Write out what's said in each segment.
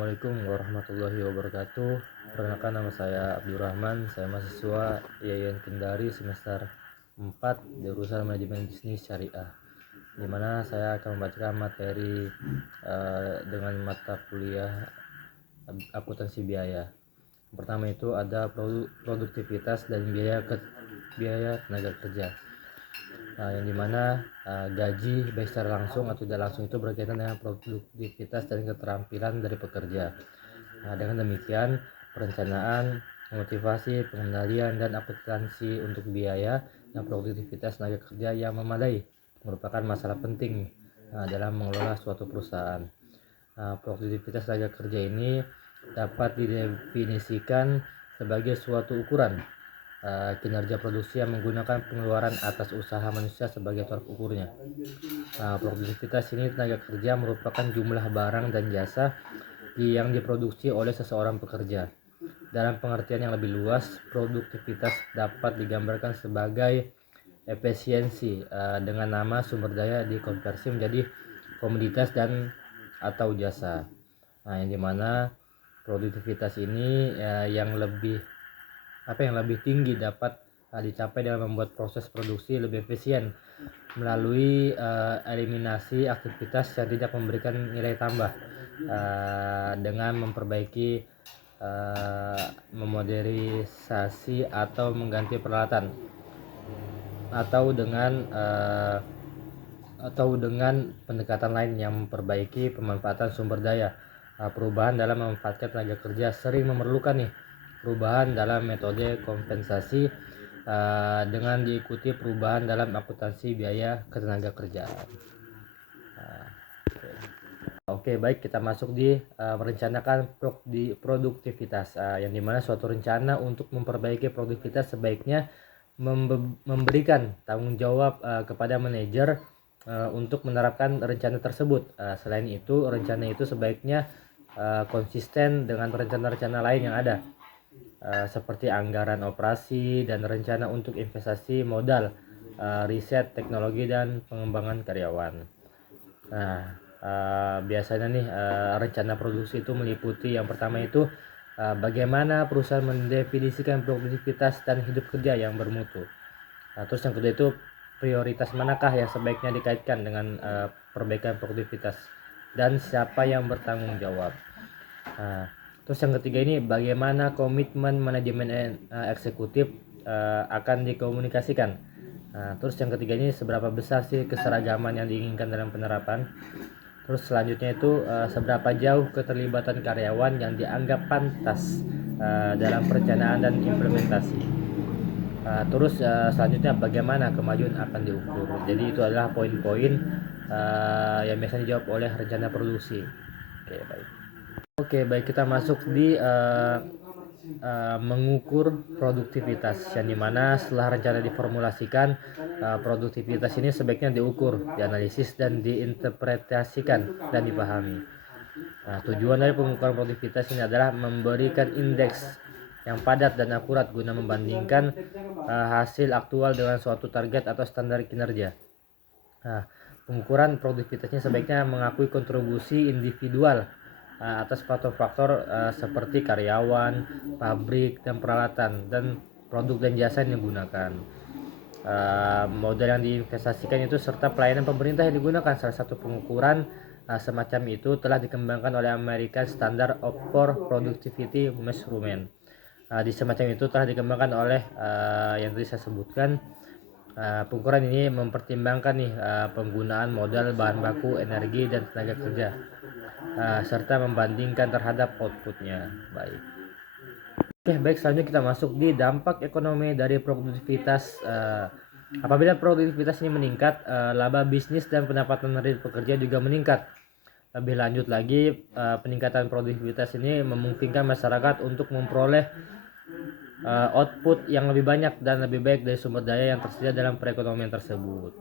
Assalamualaikum warahmatullahi wabarakatuh. Perkenalkan, nama saya Abdurrahman. Saya mahasiswa IAIN Kendari semester 4 jurusan Manajemen Bisnis Syariah, di mana saya akan membacakan materi dengan mata kuliah akuntansi biaya. Pertama itu ada produktivitas dan biaya tenaga kerja. Yang dimana gaji baik secara langsung atau tidak langsung itu berkaitan dengan produktivitas dan keterampilan dari pekerja. Dengan demikian, perencanaan, motivasi, pengendalian, dan akuntansi untuk biaya dan produktivitas tenaga kerja yang memadai merupakan masalah penting dalam mengelola suatu perusahaan. Produktivitas tenaga kerja ini dapat didefinisikan sebagai suatu ukuran kinerja produksi yang menggunakan pengeluaran atas usaha manusia sebagai tolak ukurnya. Produktivitas ini tenaga kerja merupakan jumlah barang dan jasa yang diproduksi oleh seseorang pekerja. Dalam pengertian yang lebih luas, produktivitas dapat digambarkan sebagai efisiensi dengan nama sumber daya dikonversi menjadi komoditas dan atau jasa. Yang dimana produktivitas ini yang lebih tinggi dapat dicapai dengan membuat proses produksi lebih efisien melalui eliminasi aktivitas yang tidak memberikan nilai tambah, dengan memperbaiki, memodernisasi atau mengganti peralatan, atau dengan pendekatan lain yang memperbaiki pemanfaatan sumber daya. Perubahan dalam memanfaatkan tenaga kerja sering memerlukan perubahan dalam metode kompensasi dengan diikuti perubahan dalam akuntansi biaya ketenaga kerjaan. Oke, baik, kita masuk di merencanakan produktivitas, yang dimana suatu rencana untuk memperbaiki produktivitas sebaiknya memberikan tanggung jawab kepada manajer untuk menerapkan rencana tersebut. Selain itu, rencana itu sebaiknya konsisten dengan rencana-rencana lain yang ada, seperti anggaran operasi dan rencana untuk investasi modal, riset, teknologi, dan pengembangan karyawan. Biasanya rencana produksi itu meliputi yang pertama itu bagaimana perusahaan mendefinisikan produktivitas dan hidup kerja yang bermutu. Terus yang kedua itu prioritas manakah yang sebaiknya dikaitkan dengan perbaikan produktivitas dan siapa yang bertanggung jawab. Terus yang ketiga ini bagaimana komitmen manajemen eksekutif akan dikomunikasikan. Terus yang ketiga ini seberapa besar sih keseragaman yang diinginkan dalam penerapan. Terus selanjutnya itu seberapa jauh keterlibatan karyawan yang dianggap pantas dalam perencanaan dan implementasi. Terus selanjutnya bagaimana kemajuan akan diukur. Jadi itu adalah poin-poin yang biasanya dijawab oleh rencana produksi. Oke, baik, kita masuk di mengukur produktivitas, yang dimana setelah rencana diformulasikan, produktivitas ini sebaiknya diukur, dianalisis, dan diinterpretasikan dan dipahami. Tujuan dari pengukuran produktivitas ini adalah memberikan indeks yang padat dan akurat guna membandingkan hasil aktual dengan suatu target atau standar kinerja. Pengukuran produktivitasnya sebaiknya mengakui kontribusi individual atas faktor-faktor seperti karyawan, pabrik, dan peralatan, dan produk dan jasa yang digunakan. Modal yang diinvestasikan itu serta pelayanan pemerintah yang digunakan. Salah satu pengukuran semacam itu telah dikembangkan oleh American Standard for Productivity Measurement. Di semacam itu telah dikembangkan oleh yang tadi saya sebutkan. Pengukuran ini mempertimbangkan penggunaan modal, bahan baku, energi, dan tenaga kerja, serta membandingkan terhadap outputnya. Baik, selanjutnya kita masuk di dampak ekonomi dari produktivitas. Apabila produktivitas ini meningkat, laba bisnis dan pendapatan dari pekerja juga meningkat. Lebih lanjut lagi, peningkatan produktivitas ini memungkinkan masyarakat untuk memperoleh output yang lebih banyak dan lebih baik dari sumber daya yang tersedia dalam perekonomian tersebut.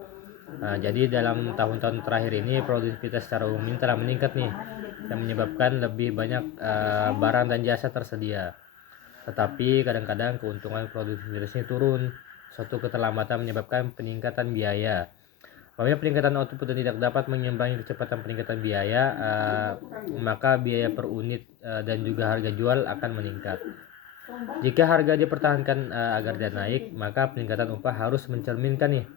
Jadi dalam tahun-tahun terakhir ini produktivitas secara umum telah meningkat yang menyebabkan lebih banyak barang dan jasa tersedia. Tetapi kadang-kadang keuntungan produktivitas ini turun. Suatu keterlambatan menyebabkan peningkatan biaya. Apabila peningkatan output tidak dapat mengimbangi kecepatan peningkatan biaya, maka biaya per unit dan juga harga jual akan meningkat. Jika harga dipertahankan agar tidak naik, maka peningkatan upah harus mencerminkan nih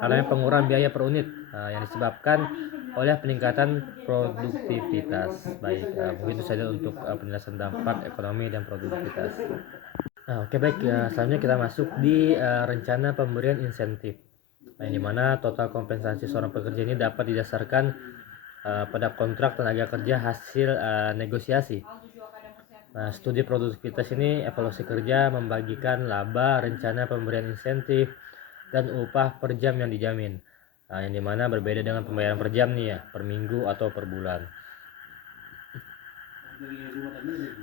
adanya pengurangan biaya per unit yang disebabkan oleh peningkatan produktivitas. Baik, mungkin itu saja untuk penjelasan dampak ekonomi dan produktivitas. Oke, baik, selanjutnya kita masuk di rencana pemberian insentif. Yang dimana total kompensasi seorang pekerja ini dapat didasarkan pada kontrak tenaga kerja hasil negosiasi. Nah, studi produktivitas ini evaluasi kerja, membagikan laba, rencana pemberian insentif, dan upah per jam yang dijamin. Nah, yang dimana berbeda dengan pembayaran per jam nih ya, per minggu atau per bulan.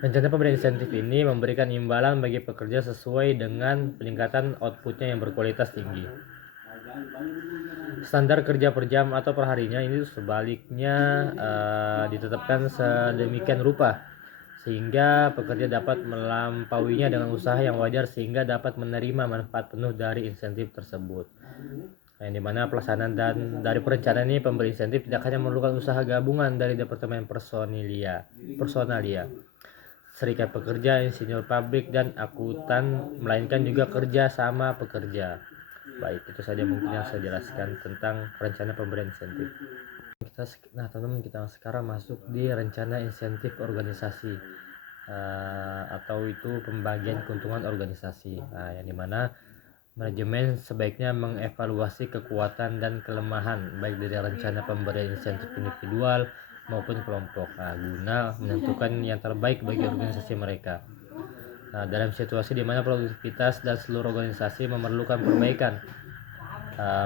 Rencana pemberian insentif ini memberikan imbalan bagi pekerja sesuai dengan peningkatan outputnya yang berkualitas tinggi. Standar kerja per jam atau per harinya ini sebaliknya ditetapkan sedemikian rupa sehingga pekerja dapat melampauinya dengan usaha yang wajar sehingga dapat menerima manfaat penuh dari insentif tersebut. Yang dimana pelaksanaan dan dari perencanaan ini pemberi insentif tidak hanya memerlukan usaha gabungan dari Departemen Personalia, serikat pekerja, insinyur pabrik, dan akuntan, melainkan juga kerja sama pekerja. Baik, itu saja mungkin yang saya jelaskan tentang rencana pemberian insentif. Nah teman-teman, kita sekarang masuk di rencana insentif organisasi atau itu pembagian keuntungan organisasi, yang dimana manajemen sebaiknya mengevaluasi kekuatan dan kelemahan baik dari rencana pemberian insentif individual maupun kelompok guna menentukan yang terbaik bagi organisasi mereka. Dalam situasi di mana produktivitas dan seluruh organisasi memerlukan perbaikan,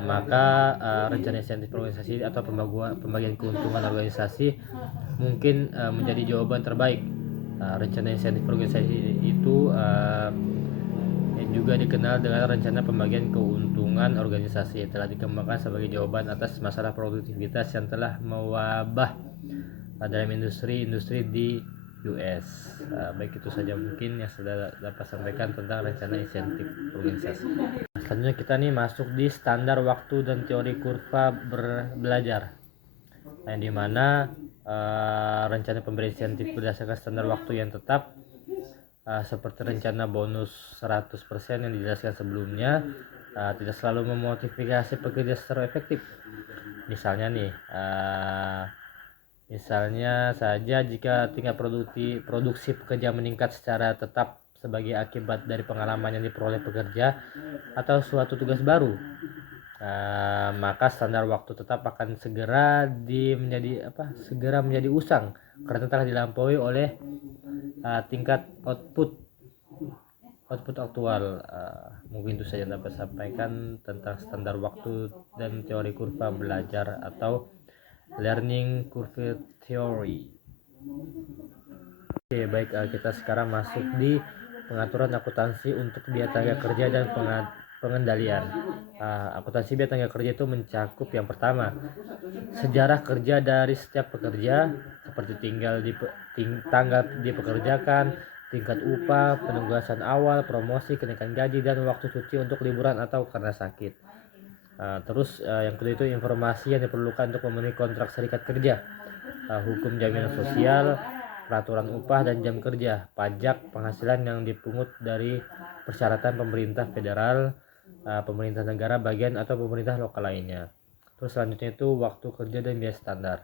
maka rencana insentif organisasi atau pembagian keuntungan organisasi mungkin menjadi jawaban terbaik. Rencana insentif organisasi itu juga dikenal dengan rencana pembagian keuntungan organisasi yang telah dikembangkan sebagai jawaban atas masalah produktivitas yang telah mewabah dalam industri di US. Baik, itu saja mungkin yang sudah dapat sampaikan tentang rencana insentif organisasi. Selanjutnya kita nih masuk di standar waktu dan teori kurva belajar, yang dimana rencana pemberian insentif berdasarkan standar waktu yang tetap seperti rencana bonus 100% yang dijelaskan sebelumnya tidak selalu memotivasi pekerja secara efektif. Misalnya nih, misalnya saja jika tingkat produksi pekerja meningkat secara tetap sebagai akibat dari pengalaman yang diperoleh pekerja atau suatu tugas baru, maka standar waktu tetap akan segera menjadi usang karena telah dilampaui oleh tingkat output aktual. Mungkin itu saja dapat sampaikan tentang standar waktu dan teori kurva belajar atau learning curve theory. Oke, baik, kita sekarang masuk di pengaturan akuntansi untuk biaya tenaga kerja dan pengendalian. Akuntansi biaya tenaga kerja itu mencakup yang pertama, sejarah kerja dari setiap pekerja seperti tanggal dipekerjakan, tingkat upah, penugasan awal, promosi, kenaikan gaji, dan waktu cuti untuk liburan atau karena sakit. Terus yang kedua itu informasi yang diperlukan untuk memenuhi kontrak serikat kerja, hukum jaminan sosial, peraturan upah dan jam kerja, pajak, penghasilan yang dipungut dari persyaratan pemerintah federal, pemerintah negara bagian atau pemerintah lokal lainnya. Terus selanjutnya itu waktu kerja dan biaya standar.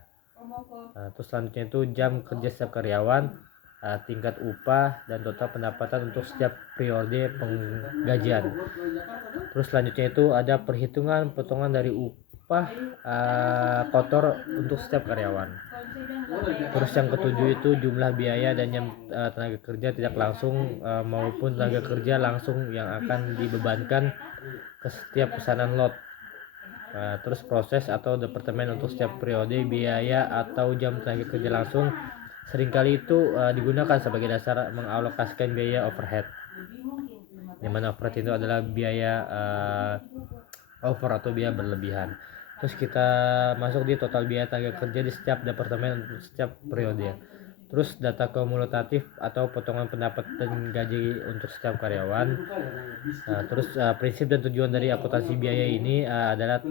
Terus selanjutnya itu jam kerja setiap karyawan, tingkat upah dan total pendapatan untuk setiap periode penggajian. Terus selanjutnya itu ada perhitungan potongan dari upah kotor untuk setiap karyawan. Terus yang ketujuh itu jumlah biaya dan jam tenaga kerja tidak langsung maupun tenaga kerja langsung yang akan dibebankan ke setiap pesanan lot. Terus proses atau departemen untuk setiap periode biaya atau jam tenaga kerja langsung seringkali itu digunakan sebagai dasar mengalokasikan biaya overhead, di mana overhead itu adalah biaya over atau biaya berlebihan. Terus kita masuk di total biaya tenaga kerja di setiap departemen untuk setiap periode. Terus data kumulatif atau potongan pendapatan gaji untuk setiap karyawan. Terus prinsip dan tujuan dari akuntansi biaya ini adalah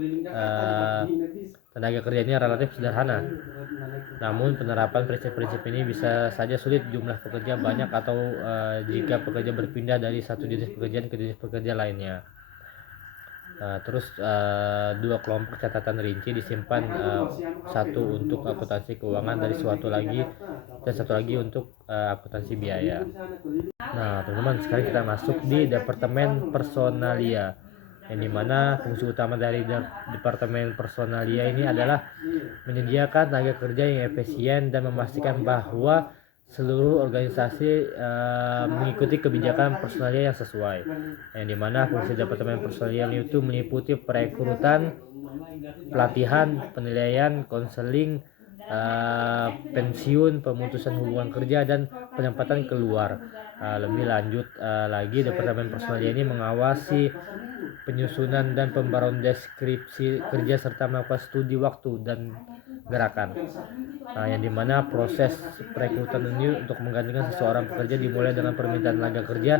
tenaga kerja ini relatif sederhana. Namun penerapan prinsip-prinsip ini bisa saja sulit jumlah pekerja banyak atau jika pekerja berpindah dari satu jenis pekerjaan ke jenis pekerja lainnya. Terus dua kelompok catatan rinci disimpan, satu untuk akuntansi keuangan dari suatu lagi dan satu lagi untuk akuntansi biaya. Nah teman-teman, sekarang kita masuk di departemen personalia, yang dimana fungsi utama dari departemen personalia ini adalah menyediakan tenaga kerja yang efisien dan memastikan bahwa seluruh organisasi mengikuti kebijakan personalia yang sesuai, yang dimana fungsi departemen personalia itu meliputi perekrutan, pelatihan, penilaian, konseling, pensiun, pemutusan hubungan kerja, dan penempatan keluar. Lebih lanjut lagi, departemen personalia ini mengawasi penyusunan dan pembaruan deskripsi kerja serta melakukan studi waktu dan gerakan. Yang dimana proses perekrutan ini untuk menggantikan seseorang pekerja dimulai dengan permintaan tenaga kerja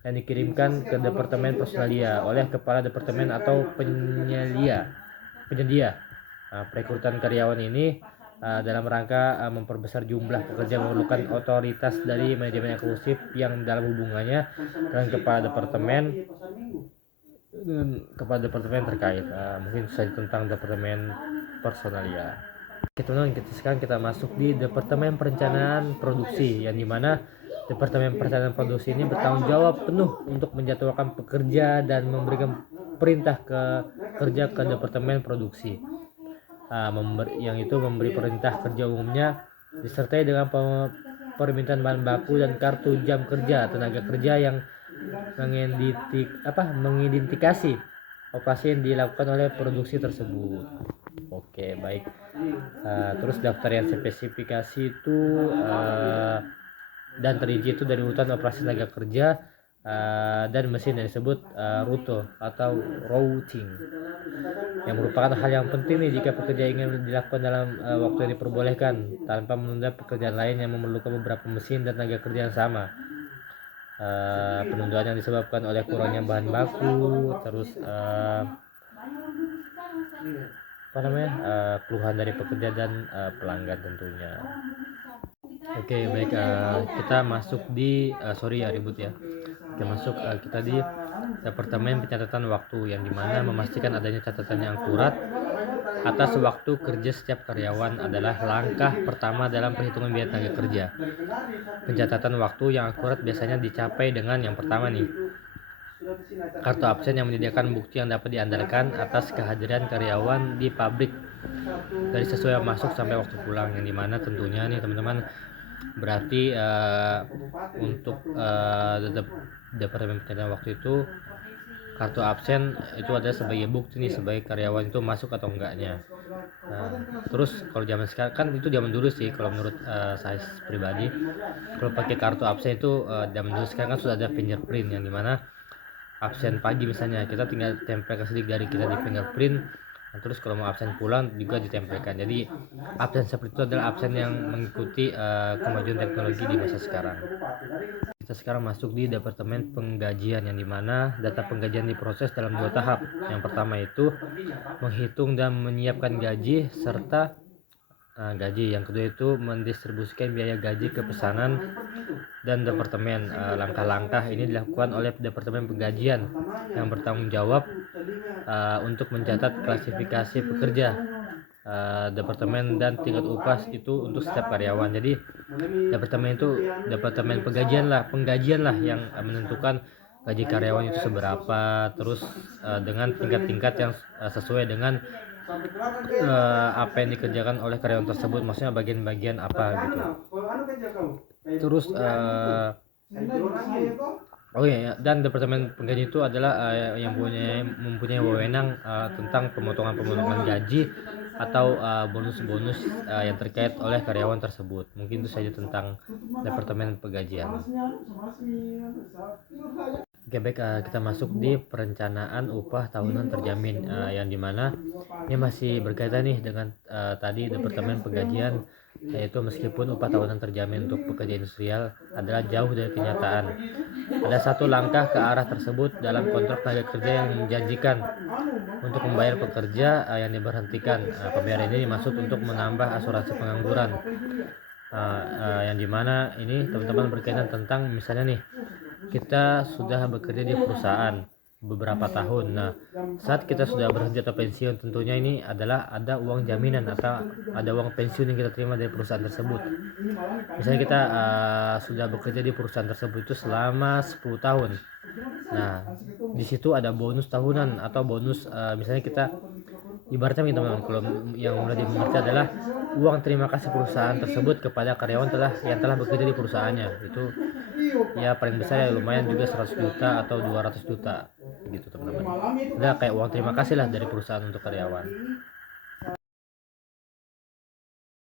yang dikirimkan ke departemen personalia oleh kepala departemen atau penyedia. Perekrutan karyawan ini dalam rangka memperbesar jumlah pekerja memerlukan otoritas dari manajemen eksklusif yang dalam hubungannya dengan kepala departemen terkait. Mungkin saja tentang departemen personalia. Teman-teman, sekarang kita masuk di departemen perencanaan produksi, yang dimana departemen perencanaan produksi ini bertanggung jawab penuh untuk menjadwalkan pekerja dan memberikan perintah kerja ke departemen produksi, yang itu memberi perintah kerja umumnya disertai dengan permintaan bahan baku dan kartu jam kerja tenaga kerja yang mengidentifikasi operasi yang dilakukan oleh produksi tersebut. Oke, baik. Terus daftar yang spesifikasi itu dan terinci itu dari urutan operasi tenaga kerja dan mesin yang disebut rute atau routing, yang merupakan hal yang penting nih jika pekerja ingin dilakukan dalam waktu yang diperbolehkan tanpa menunda pekerjaan lain yang memerlukan beberapa mesin dan tenaga kerja yang sama. Penundaan yang disebabkan oleh kurangnya bahan baku, terus keluhan dari pekerja dan pelanggan tentunya. Oke, baik, kita masuk di ribut ya. Kita di departemen pencatatan waktu, yang dimana memastikan adanya catatan yang akurat atas waktu kerja setiap karyawan adalah langkah pertama dalam perhitungan biaya tenaga kerja. Pencatatan waktu yang akurat biasanya dicapai dengan yang pertama nih, kartu absen yang menyediakan bukti yang dapat diandalkan atas kehadiran karyawan di pabrik dari sesuai masuk sampai waktu pulang, yang dimana tentunya nih teman-teman berarti untuk departemen pencatatan waktu itu kartu absen itu ada sebagai bukti nih sebagai karyawan itu masuk atau enggaknya. Terus kalau zaman sekarang kan itu zaman dulu sih, kalau menurut saya pribadi kalau pakai kartu absen itu zaman dulu, sekarang kan sudah ada fingerprint, yang dimana absen pagi misalnya kita tinggal tempelkan sidik jari kita di fingerprint. Terus kalau mau absen pulang juga ditempelkan. Jadi absen seperti itu adalah absen yang mengikuti kemajuan teknologi di masa sekarang. Kita sekarang masuk di departemen penggajian, yang dimana data penggajian diproses dalam 2 tahap. Yang pertama itu menghitung dan menyiapkan gaji serta gaji. Yang kedua itu mendistribusikan biaya gaji ke pesanan dan departemen. Langkah-langkah ini dilakukan oleh departemen penggajian yang bertanggung jawab untuk mencatat klasifikasi pekerja, departemen dan tingkat upah itu untuk setiap karyawan. Jadi departemen penggajian lah yang menentukan gaji karyawan itu seberapa, terus dengan tingkat-tingkat yang sesuai dengan apa yang dikerjakan oleh karyawan tersebut, maksudnya bagian-bagian apa gitu. Terus dan departemen penggaji itu adalah yang mempunyai wewenang tentang pemotongan gaji atau bonus-bonus yang terkait oleh karyawan tersebut. Mungkin itu saja tentang departemen penggajian. Oke, baik, kita masuk di perencanaan upah tahunan terjamin, yang dimana ini masih berkaitan nih dengan tadi departemen penggajian, yaitu meskipun upah tahunan terjamin untuk pekerja industrial adalah jauh dari kenyataan. Ada satu langkah ke arah tersebut dalam kontrak tenaga kerja yang menjanjikan untuk membayar pekerja yang diberhentikan. Pembayaran ini dimaksud untuk menambah asuransi pengangguran, yang dimana ini teman-teman berkaitan tentang misalnya nih, kita sudah bekerja di perusahaan beberapa tahun. Nah, saat kita sudah berhenti atau pensiun, tentunya ini adalah ada uang jaminan atau ada uang pensiun yang kita terima dari perusahaan tersebut. Misalnya kita sudah bekerja di perusahaan tersebut itu selama 10 tahun. Nah, di situ ada bonus tahunan atau bonus, misalnya kita ibaratnya teman-teman, kalau yang mudah dimengerti adalah uang terima kasih perusahaan tersebut kepada karyawan yang telah bekerja di perusahaannya. Itu ya paling besar ya lumayan juga 100 juta atau 200 juta gitu teman-teman. Udah kayak uang terima kasih lah dari perusahaan untuk karyawan.